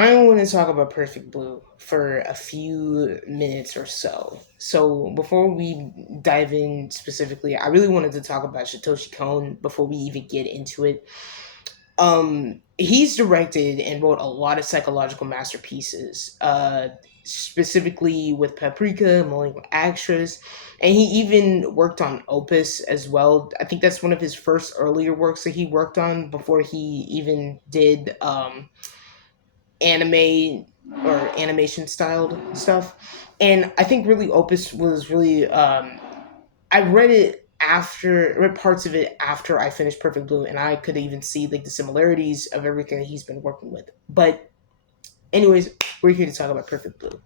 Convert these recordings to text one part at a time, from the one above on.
I want to talk about Perfect Blue for a few minutes or so. So before we dive in specifically, I really wanted to talk about Satoshi Kon before we even get into it. He's directed and wrote a lot of psychological masterpieces, specifically with Paprika, Malignant Actress, and he even worked on Opus as well. I think that's one of his first earlier works that he worked on before he even did anime or animation styled stuff. And I think really Opus was really I read parts of it after I finished Perfect Blue, and I could even see like the similarities of everything that he's been working with. But anyways, we're here to talk about Perfect Blue.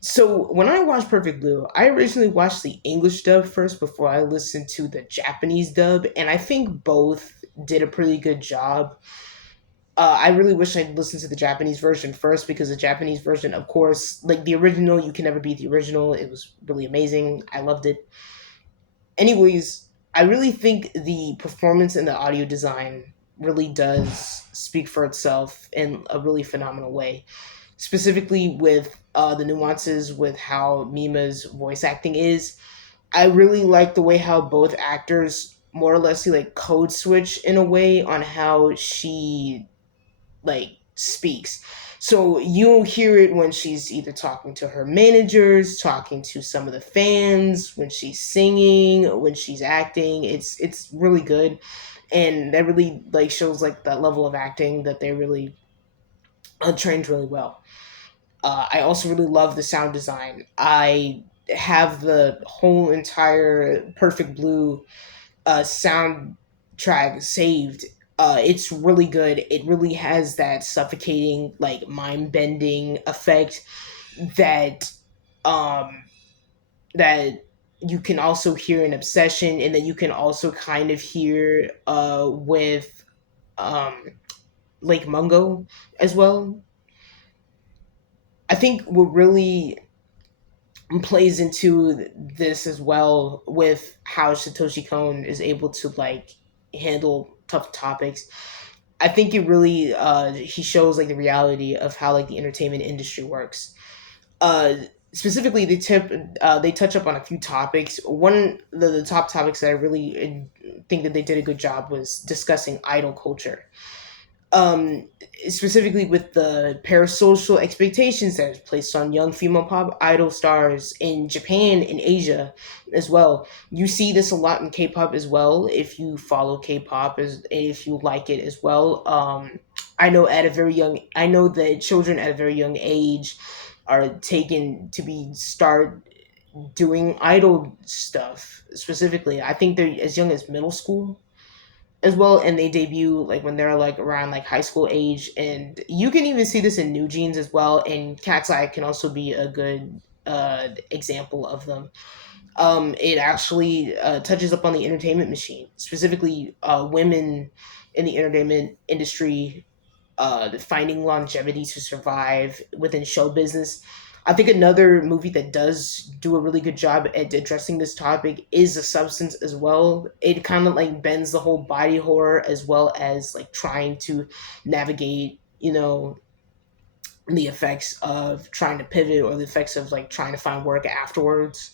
So when I watched Perfect Blue, I originally watched the English dub first before I listened to the Japanese dub, and I think both did a pretty good job. I really wish I'd listened to the Japanese version first because the Japanese version, of course, like the original, you can never beat the original. It was really amazing. I loved it. Anyways, I really think the performance and the audio design really does speak for itself in a really phenomenal way. Specifically with the nuances with how Mima's voice acting is. I really like the way how both actors more or less like code switch in a way on how she like speaks. So you'll hear it when she's either talking to her managers, talking to some of the fans, when she's singing, when she's acting. It's really good, and that really like shows like that level of acting that they really trained really well. I also really love the sound design. I have the whole entire Perfect Blue soundtrack saved. It's really good. It really has that suffocating, like mind bending effect that um that you can also hear in Obsession, and that you can also kind of hear with um Lake Mungo as well. I think what really plays into this as well with how Satoshi Kon is able to like handle tough topics. I think it really he shows like the reality of how like the entertainment industry works. Uh, Specifically, they touch up on a few topics. One the top topics that I really think that they did a good job was discussing idol culture, um, specifically with the parasocial expectations that is placed on young female pop idol stars in Japan and Asia as well. You see this a lot in K-pop as well. If you follow K-pop, as if you like it as well, I know that children at a very young age are taken to be start doing idol stuff. Specifically, I think they're as young as middle school as well, and they debut like when they're like around like high school age, and you can even see this in New Jeans as well, and Cat's Eye can also be a good example of them. It actually touches up on the entertainment machine, specifically women in the entertainment industry, finding longevity to survive within show business. I think another movie that does do a really good job at addressing this topic is The Substance as well. It kind of like bends the whole body horror as well as like trying to navigate, the effects of trying to pivot or the effects of like trying to find work afterwards.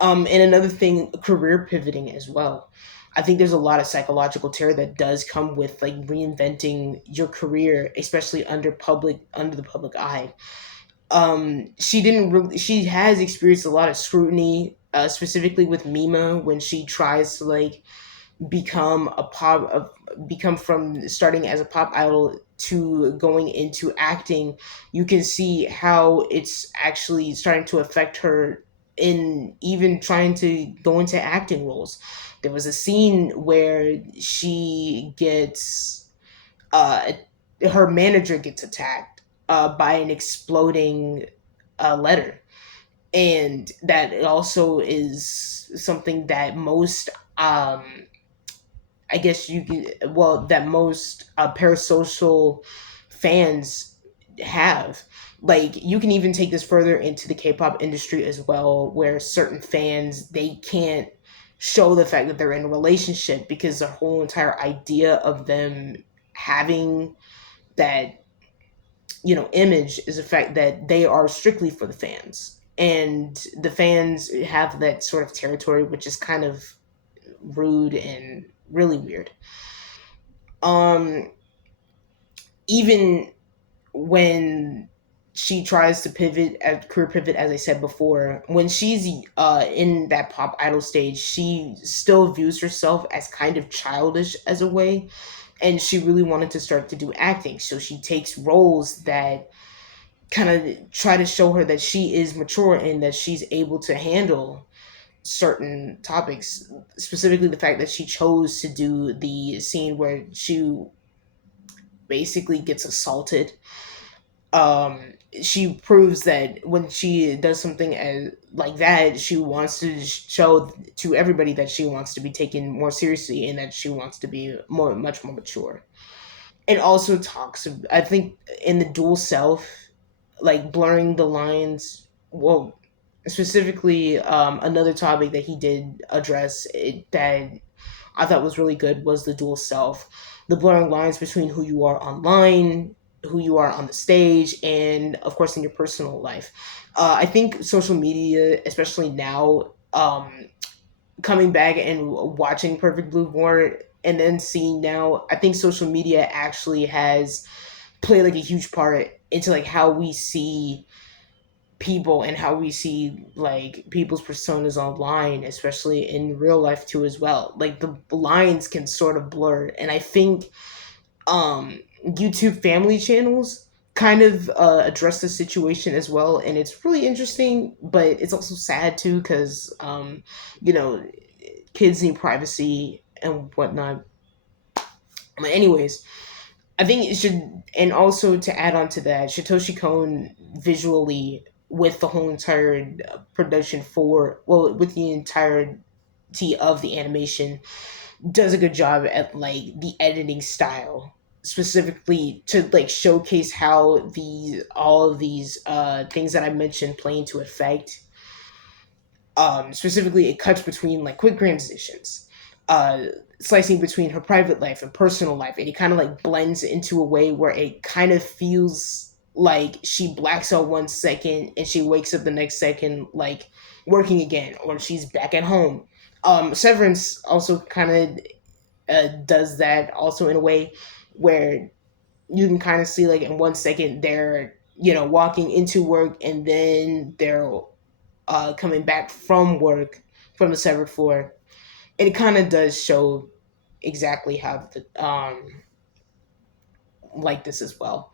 And another thing, career pivoting as well. I think there's a lot of psychological terror that does come with like reinventing your career, especially under the public eye. She has experienced a lot of scrutiny, specifically with Mima when she tries to like become a become from starting as a pop idol to going into acting. You can see how it's actually starting to affect her in even trying to go into acting roles. There was a scene where she gets uh her manager gets attacked by an exploding letter, and that also is something that most I guess you could, well, that most parasocial fans have. Like, you can even take this further into the K-pop industry as well, where certain fans they can't show the fact that they're in a relationship because the whole entire idea of them having that image is the fact that they are strictly for the fans, and the fans have that sort of territory, which is kind of rude and really weird. Um, Even when she tries to pivot at career pivot, as I said before, when she's in that pop idol stage, she still views herself as kind of childish as a way, and she really wanted to start to do acting. So she takes roles that kind of try to show her that she is mature and that she's able to handle certain topics. Specifically, the fact that she chose to do the scene where she basically gets assaulted. She proves that when she does something as like that, she wants to show to everybody that she wants to be taken more seriously and that she wants to be much more mature. It also talks, I think, in the dual self, like blurring the lines. Well, specifically, another topic that he did address that I thought was really good was the dual self, the blurring lines between who you are online, who you are on the stage, and of course in your personal life. I think social media, especially now, coming back and watching Perfect Blue more and then seeing now, I think social media actually has played like a huge part into like how we see people and how we see like people's personas online, especially in real life too as well. Like the lines can sort of blur, and I think YouTube family channels kind of address the situation as well, and it's really interesting, but it's also sad too because you know kids need privacy and whatnot. But anyways, I think it should, and also to add on to that, Satoshi Kon visually with the whole entire production for, well, with the entirety of the animation, does a good job at like the editing style, specifically to like showcase how the all of these things that I mentioned play into effect. Specifically, it cuts between like quick transitions, uh, slicing between her private life and personal life, and it kind of like blends into a way where it kind of feels like she blacks out 1 second and she wakes up the next second, like working again, or she's back at home. Severance also kind of does that also in a way where you can kind of see like in 1 second they're walking into work and then they're coming back from work from the severed floor. It kind of does show exactly how the like this as well.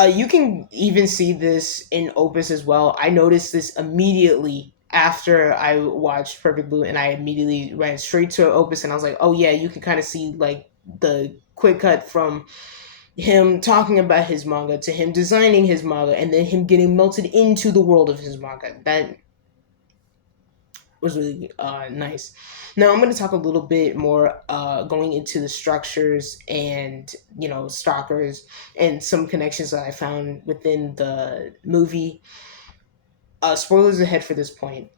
You can even see this in Opus as well. I noticed this immediately after I watched Perfect Blue, and I immediately ran straight to Opus, and I was like, "Oh yeah, you can kind of see like the quick cut from him talking about his manga to him designing his manga, and then him getting melted into the world of his manga." That was really nice. Now I'm going to talk a little bit more going into the structures and stalkers and some connections that I found within the movie. Spoilers ahead for this point.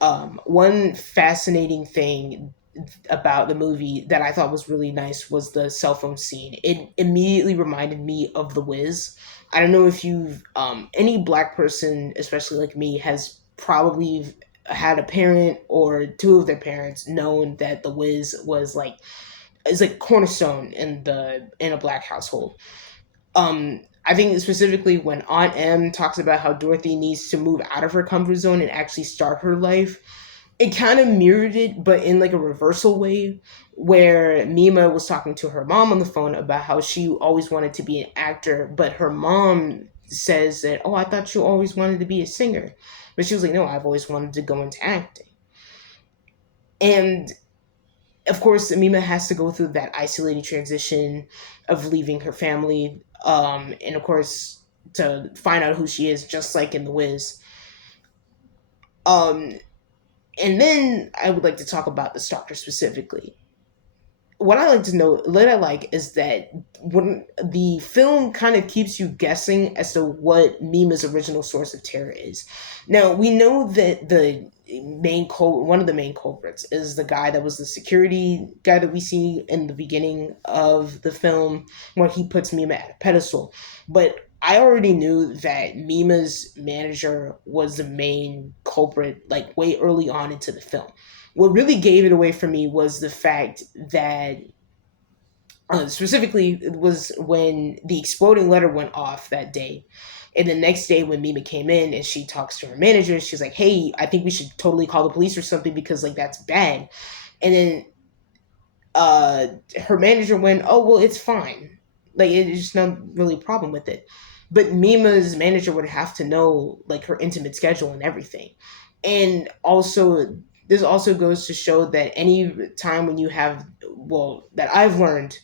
One fascinating thing about the movie that I thought was really nice was the cell phone scene. It immediately reminded me of The Wiz. I don't know if you've any black person, especially like me, has probably had a parent or two of their parents known that The Wiz was like is like cornerstone in a black household. I think specifically when Aunt M talks about how Dorothy needs to move out of her comfort zone and actually start her life, it kind of mirrored it, but in like a reversal way, where Mima was talking to her mom on the phone about how she always wanted to be an actor, but her mom says that, "Oh, I thought you always wanted to be a singer," but she was like, "No, I've always wanted to go into acting." And of course, Mima has to go through that isolating transition of leaving her family, and of course to find out who she is, just like in The Wiz. Um, and then I would like to talk about the Stalker specifically. What I like is that when the film kind of keeps you guessing as to what Mima's original source of terror is. Now we know that the one of the main culprits is the guy that was the security guy that we see in the beginning of the film, where he puts Mima at a pedestal. But I already knew that Mima's manager was the main culprit, like way early on into the film. What really gave it away for me was the fact that, specifically, it was when the exploding letter went off that day. And the next day, when Mima came in and she talks to her manager, she's like, "Hey, I think we should totally call the police or something because like that's bad." And then her manager went, "Oh well, it's fine. Like it's just not really a problem with it." But Mima's manager would have to know like her intimate schedule and everything. And also, this also goes to show that any time when you have, well, that I've learned,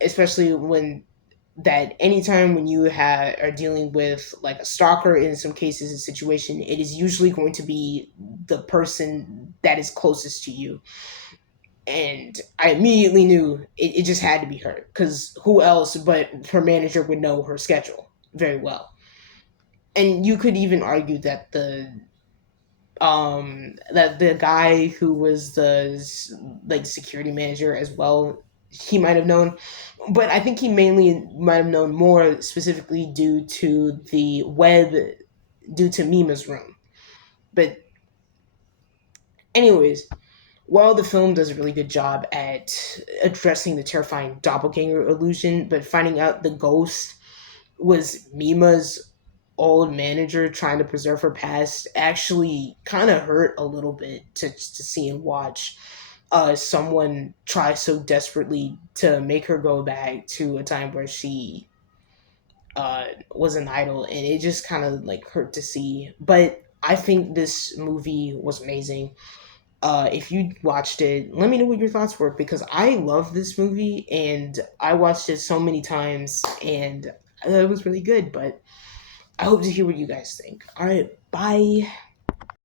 especially when, that anytime when you are dealing with like a stalker, in some cases a situation, it is usually going to be the person that is closest to you. And I immediately knew it just had to be her, because who else but her manager would know her schedule very well. And you could even argue that the guy who was the like security manager as well, he might have known. But I think he mainly might have known more specifically due to Mima's room. But anyways, while the film does a really good job at addressing the terrifying doppelganger illusion, but finding out the ghost was Mima's old manager trying to preserve her past actually kind of hurt a little bit to see and watch someone try so desperately to make her go back to a time where she was an idol, and it just kind of like hurt to see. But I think this movie was amazing. If you watched it, let me know what your thoughts were, because I love this movie and I watched it so many times and it was really good. But I hope to hear what you guys think. All right, bye.